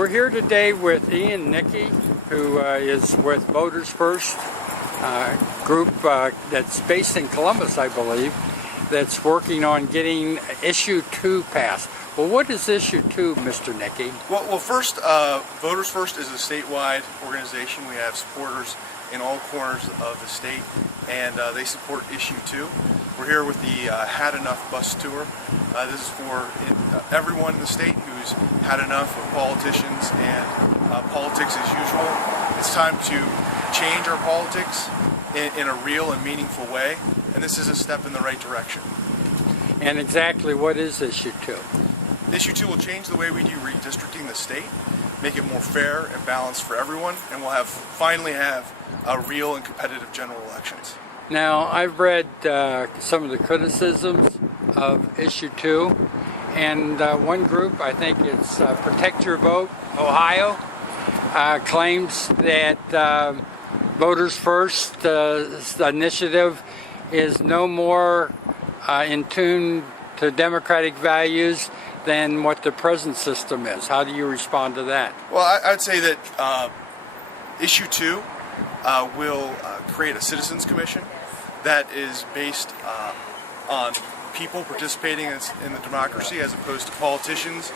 We're here today with Ian Nickey, who is with Voters First group that's based in Columbus, I believe, that's working on getting Issue 2 passed. Well, what is Issue 2, Mr. Nickey? Well, first, Voters First is a statewide organization. We have supporters in all corners of the state, and they support Issue 2. We're here with the Had Enough bus tour. This is for everyone in the state who's had enough of politicians and politics as usual. It's time to change our politics in a real and meaningful way, and this is a step in the right direction. And exactly what is Issue 2? Issue 2 will change the way we do redistricting the state, make it more fair and balanced for everyone, and we'll finally have real and competitive general elections. Now, I've read some of the criticisms of Issue 2, and one group, I think it's Protect Your Vote Ohio, claims that Voters First initiative is no more in tune to democratic values than what the present system is. How do you respond to that? Well, I'd say that Issue 2 will create a citizens commission that is based on people participating in the democracy as opposed to politicians,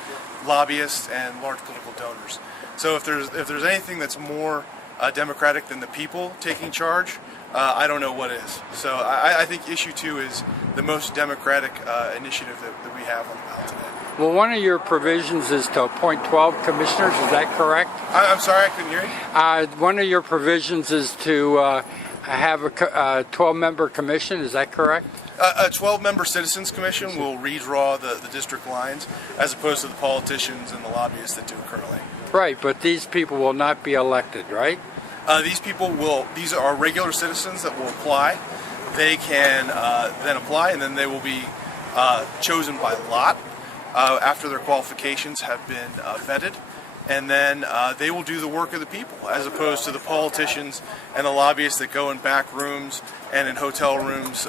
lobbyists, and large political donors. So if there's anything that's more democratic than the people taking charge, I don't know what is. So I think Issue 2 is the most democratic initiative that we have on the ballot today. Well, one of your provisions is to appoint 12 commissioners, is that correct? I'm sorry, I couldn't hear you. One of your provisions is to have a 12-member commission, is that correct? A 12-member citizens commission will redraw the district lines as opposed to the politicians and the lobbyists that do it currently. Right, but these people will not be elected, right? These are regular citizens that will apply. They can then apply, and then they will be chosen by lot after their qualifications have been vetted. And then they will do the work of the people, as opposed to the politicians and the lobbyists that go in back rooms and in hotel rooms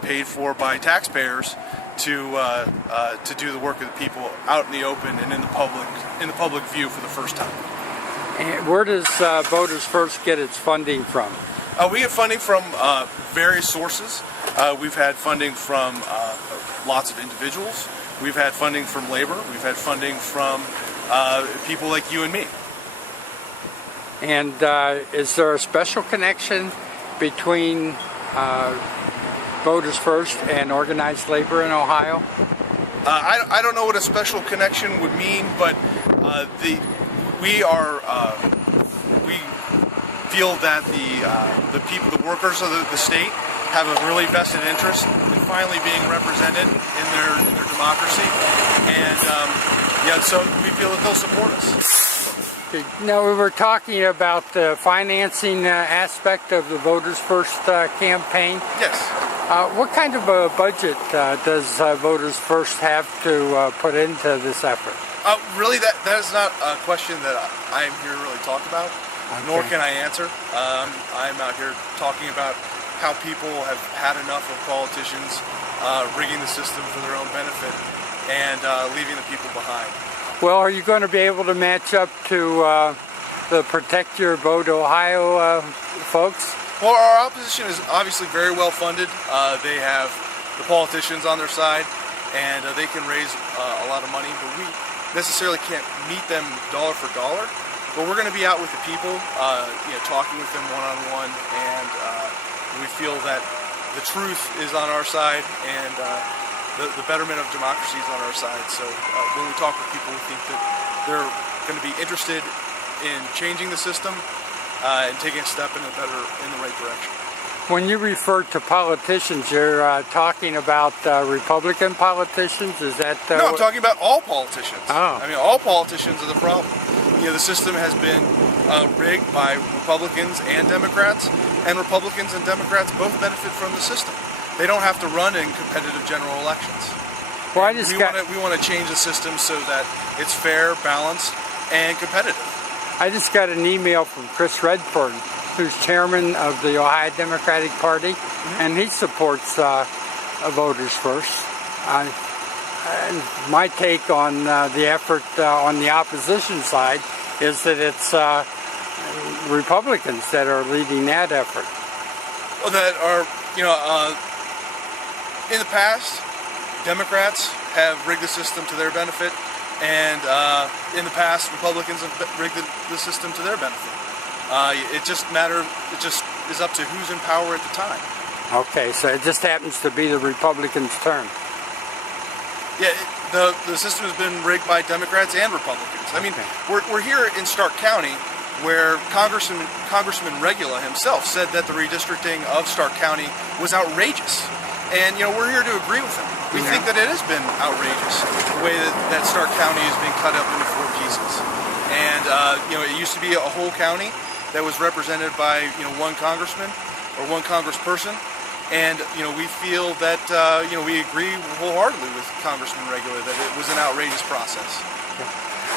paid for by taxpayers to do the work of the people out in the open and in the public view for the first time. And where does Voters First get its funding from? We get funding from various sources. We've had funding from lots of individuals. We've had funding from labor. We've had funding from people like you and me. And is there a special connection between Voters First and organized labor in Ohio? I don't know what a special connection would mean, but we feel that the people, the workers of the state, have a really vested interest in finally being represented in their democracy, and so we feel that they'll support us. Okay. Now, we were talking about the financing aspect of the Voters First campaign. Yes. What kind of a budget does Voters First have to put into this effort? Really, that is not a question that I'm here to really talk about, nor can I answer. I'm out here talking about how people have had enough of politicians rigging the system for their own benefit and leaving the people behind. Well, are you going to be able to match up to the Protect Your Vote Ohio folks? Well, our opposition is obviously very well funded. They have the politicians on their side, and they can raise a lot of money, but we necessarily can't meet them dollar for dollar. But we're going to be out with the people, talking with them one-on-one, and we feel that the truth is on our side, and the betterment of democracy is on our side. So when we talk with people, we think that they're going to be interested in changing the system and taking a step in the right direction. When you refer to politicians, you're talking about Republican politicians? Is that no, I'm talking about all politicians. Oh. I mean, all politicians are the problem. The system has been rigged by Republicans and Democrats, and Republicans and Democrats both benefit from the system. They don't have to run in competitive general elections. Well, we want to change the system so that it's fair, balanced, and competitive. I just got an email from Chris Redford, who's chairman of the Ohio Democratic Party, and he supports Voters First. my take on the effort on the opposition side is that it's Republicans that are leading that effort. Well, that are, in the past, Democrats have rigged the system to their benefit, and in the past, Republicans have rigged the system to their benefit. It just is up to who's in power at the time. Okay, so it just happens to be the Republicans' turn. Yeah, the system has been rigged by Democrats and Republicans. I mean, we're here in Stark County, where Congressman Regula himself said that the redistricting of Stark County was outrageous. And, we're here to agree with him. We think that it has been outrageous, the way that Stark County has been cut up into 4 pieces. And, it used to be a whole county that was represented by, one congressman or one congressperson. And, we feel that, we agree wholeheartedly with Congressman Regula that it was an outrageous process.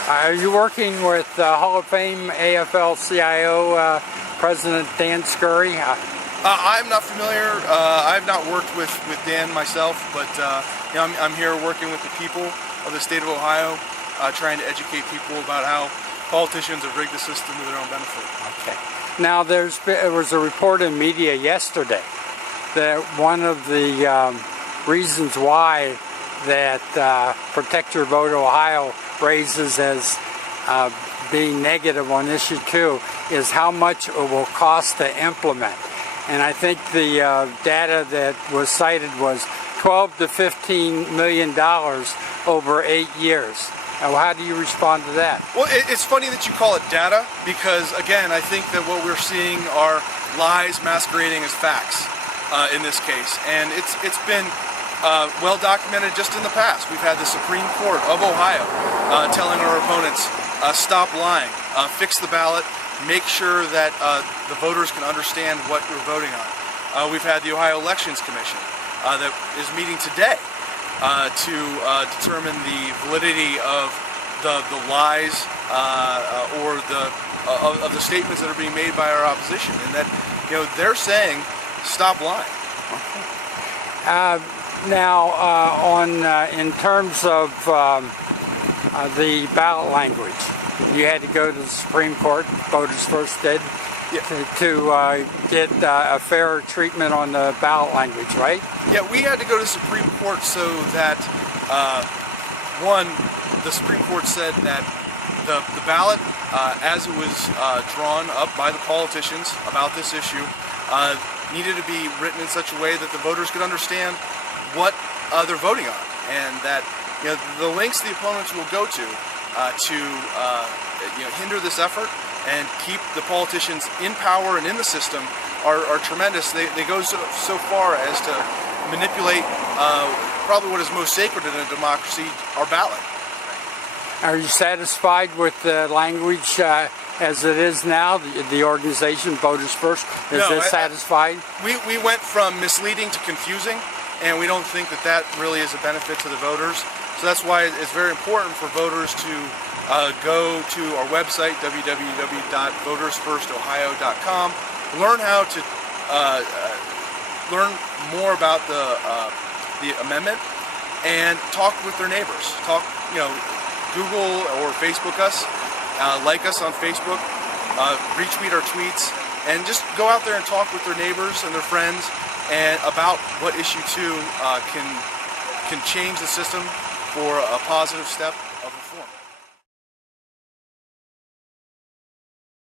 Are you working with Hall of Fame AFL-CIO President Dan Scurry? I'm not familiar. I've not worked with Dan myself, but I'm here working with the people of the state of Ohio, trying to educate people about how politicians have rigged the system to their own benefit. Okay. Now, there was a report in media yesterday that one of the reasons why that Protect Your Vote Ohio raises as being negative on issue 2 is how much it will cost to implement. And I think the data that was cited was $12 to $15 million over 8 years. Now, how do you respond to that? Well, it's funny that you call it data because, again, I think that what we're seeing are lies masquerading as facts in this case. And it's been well documented just in the past. We've had the Supreme Court of Ohio telling our opponents, stop lying, fix the ballot, make sure that the voters can understand what we're voting on. We've had the Ohio Elections Commission that is meeting today to determine the validity of the lies or of the statements that are being made by our opposition, and that they're saying stop lying. Now, in terms of the ballot language, you had to go to the Supreme Court, Voters First did, to get a fair treatment on the ballot language, right? Yeah, we had to go to the Supreme Court so that, one, the Supreme Court said that the ballot, as it was drawn up by the politicians about this issue, needed to be written in such a way that the voters could understand what they're voting on, and that the lengths the opponents will go to hinder this effort and keep the politicians in power and in the system are tremendous. They go so far as to manipulate probably what is most sacred in a democracy, our ballot. Are you satisfied with the language as it is now, the organization Voters First? Is it satisfied? We went from misleading to confusing, and we don't think that really is a benefit to the voters. So that's why it's very important for voters to go to our website, www.votersfirstohio.com, learn how to learn more about the amendment, and talk with their neighbors. Google or Facebook us, like us on Facebook, retweet our tweets, and just go out there and talk with their neighbors and their friends and about what issue 2 can change the system for a positive step of reform.